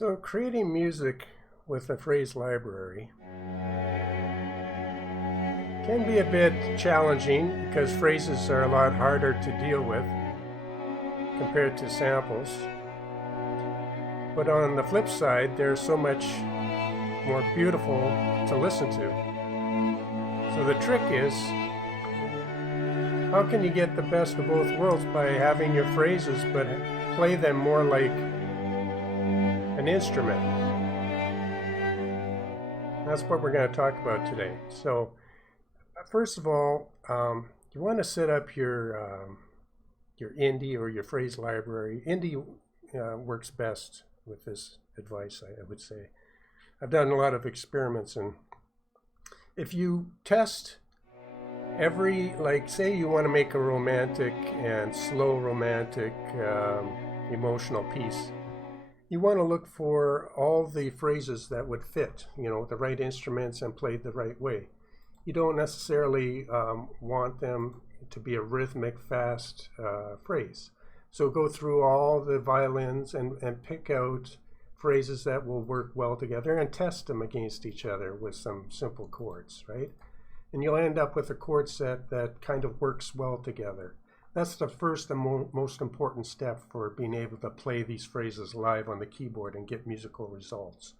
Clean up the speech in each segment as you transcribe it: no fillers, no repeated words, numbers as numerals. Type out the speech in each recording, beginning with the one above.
So creating music with a phrase library can be a bit challenging because phrases are a lot harder to deal with compared to samples. But on the flip side, they're so much more beautiful to listen to. So the trick is, how can you get the best of both worlds by having your phrases but play them more like an instrument? That's what we're going to talk about today. So first of all, you want to set up your indie or your phrase library. Indie works best with this advice, I would say. I've done a lot of experiments, and if you test every, like say you want to make a romantic and slow romantic emotional piece, you want to look for all the phrases that would fit, the right instruments and played the right way. You don't necessarily want them to be a rhythmic, fast phrase. So go through all the violins and pick out phrases that will work well together and test them against each other with some simple chords, right? And you'll end up with a chord set that kind of works well together. That's the first and most important step for being able to play these phrases live on the keyboard and get musical results.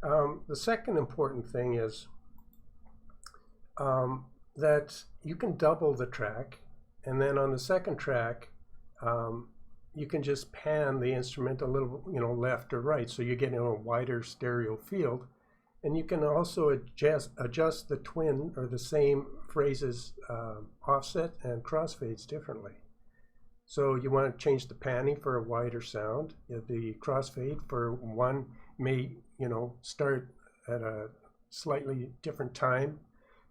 The second important thing is that you can double the track, and then on the second track you can just pan the instrument a little, left or right, so you're getting a wider stereo field. And you can also adjust the twin or the same phrases offset and crossfades differently. So you want to change the panning for a wider sound. The crossfade for one may, start at a slightly different time.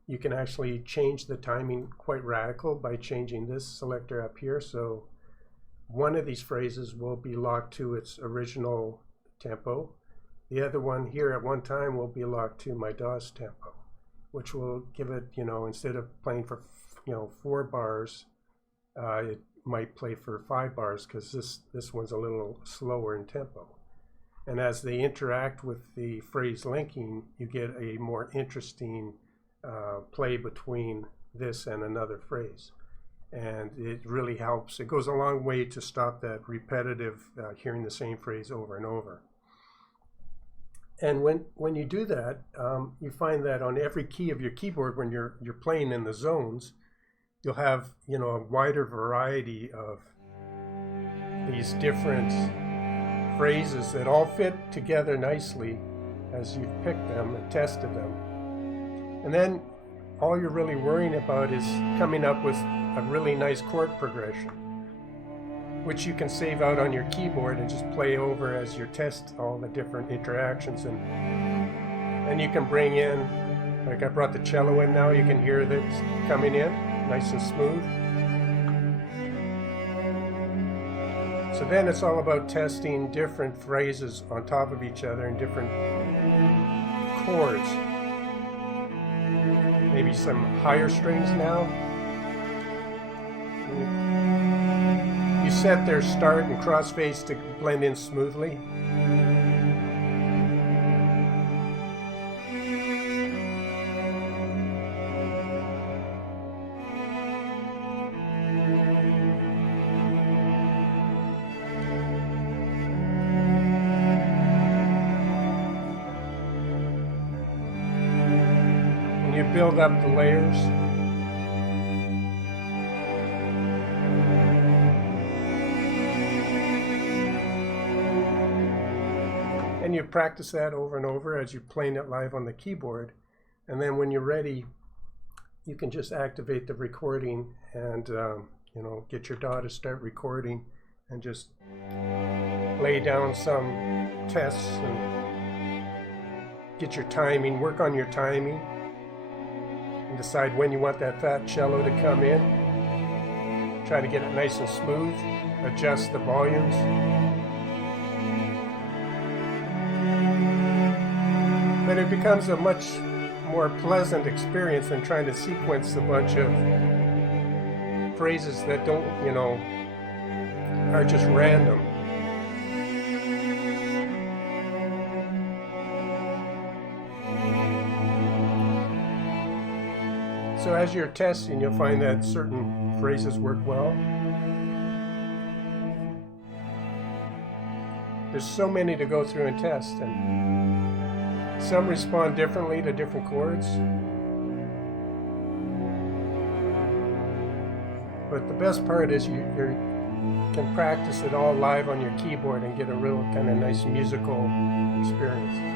You can actually change the timing quite radical by changing this selector up here. So one of these phrases will be locked to its original tempo. The other one here at one time will be locked to my DOS tempo, which will give it, instead of playing for, 4 bars, it might play for 5 bars because this one's a little slower in tempo. And as they interact with the phrase linking, you get a more interesting play between this and another phrase. And it really helps. It goes a long way to stop that repetitive hearing the same phrase over and over. And when you do that, you find that on every key of your keyboard, when you're playing in the zones, you'll have a wider variety of these different phrases that all fit together nicely as you've picked them and tested them. And then all you're really worrying about is coming up with a really nice chord progression, which you can save out on your keyboard and just play over as you test all the different interactions. And you can bring in, like I brought the cello in now, you can hear that it's coming in nice and smooth. So then it's all about testing different phrases on top of each other and different chords. Maybe some higher strings now. You set their start and crossfades to blend in smoothly. And you build up the layers. And you practice that over and over as you're playing it live on the keyboard. And then when you're ready, you can just activate the recording and get your DAW to start recording and just lay down some tests and get your timing, work on your timing, and decide when you want that fat cello to come in. Try to get it nice and smooth, adjust the volumes. But it becomes a much more pleasant experience than trying to sequence a bunch of phrases that don't, are just random. So as you're testing, you'll find that certain phrases work well. There's so many to go through and test, and some respond differently to different chords. But the best part is you can practice it all live on your keyboard and get a real kind of nice musical experience.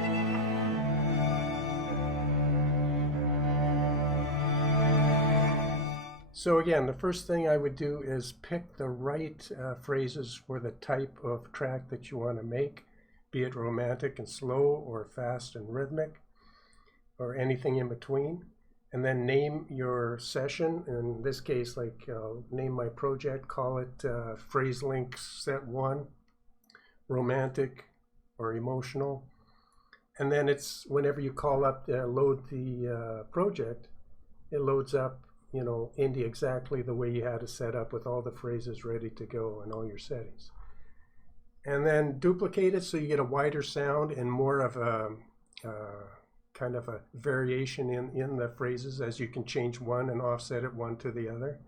So again, the first thing I would do is pick the right phrases for the type of track that you want to make, be it romantic and slow or fast and rhythmic or anything in between. And then name your session. In this case, like name my project, call it Phrase Link Set 1, romantic or emotional. And then it's whenever you call up, load the project, it loads up Indie exactly the way you had it set up with all the phrases ready to go and all your settings. And then duplicate it so you get a wider sound and more of a kind of a variation in the phrases, as you can change one and offset it one to the other.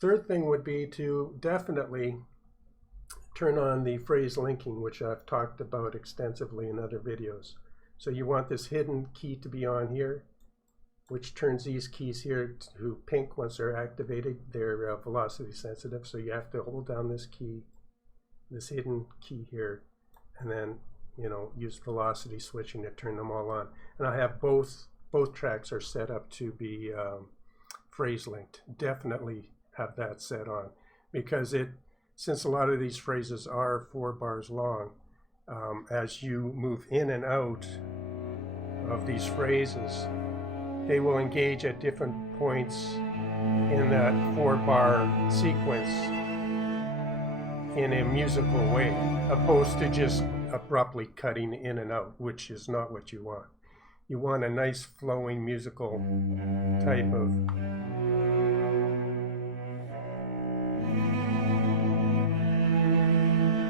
Third thing would be to definitely turn on the phrase linking, which I've talked about extensively in other videos. So you want this hidden key to be on here, which turns these keys here to pink once they're activated. They're velocity sensitive, so you have to hold down this key, this hidden key here, and then use velocity switching to turn them all on. And I have both tracks are set up to be phrase linked. Definitely have that set on, because since a lot of these phrases are 4 bars long, as you move in and out of these phrases, they will engage at different points in that 4-bar sequence in a musical way, opposed to just abruptly cutting in and out, which is not what you want. You want a nice flowing musical type of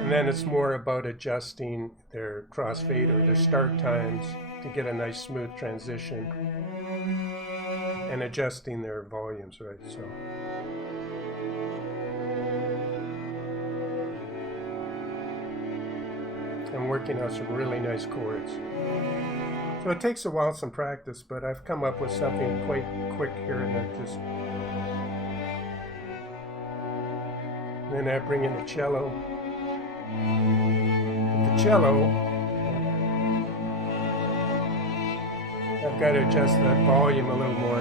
and then it's more about adjusting their crossfade or their start times to get a nice smooth transition, and adjusting their volumes, right? So I'm working on some really nice chords. So it takes a while, some practice, but I've come up with something quite quick here that just... And then I bring in the cello. With the cello, I've got to adjust that volume a little more.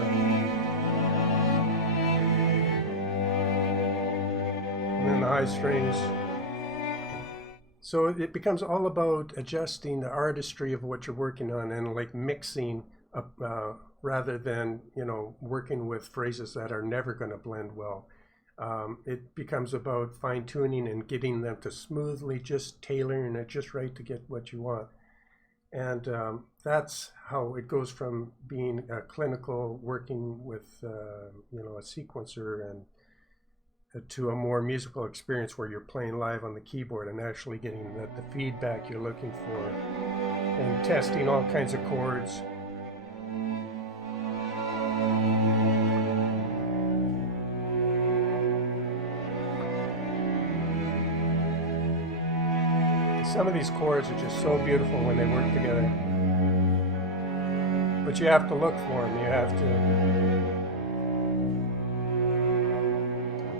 And then the high strings. So it becomes all about adjusting the artistry of what you're working on and like mixing up, rather than working with phrases that are never going to blend well. It becomes about fine-tuning and getting them to smoothly, just tailoring it just right to get what you want. And that's how it goes from being a clinical, working with a sequencer, and to a more musical experience where you're playing live on the keyboard and actually getting the feedback you're looking for, and testing all kinds of chords. Some of these chords are just so beautiful when they work together. But you have to look for them. You have to...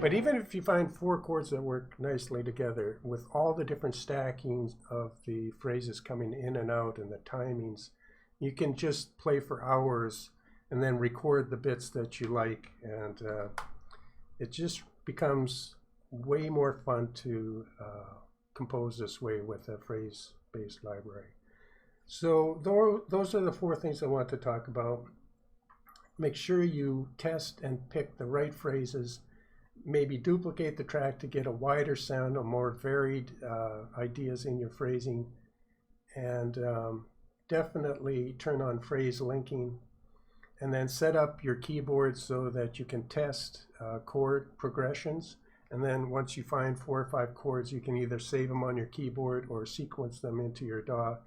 But even if you find 4 chords that work nicely together, with all the different stackings of the phrases coming in and out and the timings, you can just play for hours and then record the bits that you like. And it just becomes way more fun to compose this way with a phrase-based library. So those are the 4 things I want to talk about. Make sure you test and pick the right phrases. Maybe duplicate the track to get a wider sound, or more varied ideas in your phrasing. And definitely turn on phrase linking. And then set up your keyboard so that you can test chord progressions. And then once you find 4 or 5 chords, you can either save them on your keyboard or sequence them into your DAW.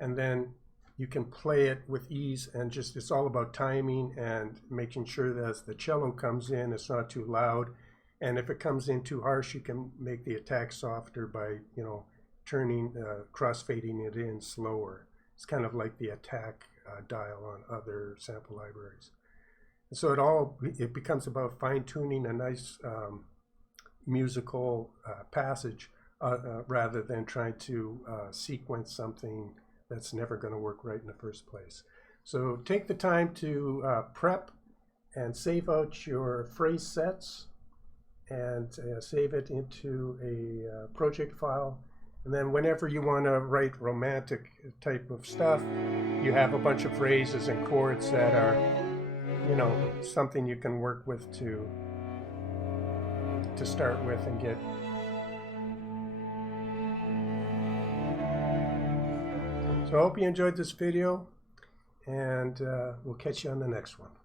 And then you can play it with ease, and just it's all about timing and making sure that as the cello comes in, it's not too loud. And if it comes in too harsh, you can make the attack softer by, you know, turning, crossfading it in slower. It's kind of like the attack dial on other sample libraries. And so it becomes about fine-tuning a nice musical passage rather than trying to sequence something that's never going to work right in the first place. So take the time to prep and save out your phrase sets and save it into a project file. And then whenever you want to write romantic type of stuff, you have a bunch of phrases and chords that are, you know, something you can work with to start with and get. So I hope you enjoyed this video, and we'll catch you on the next one.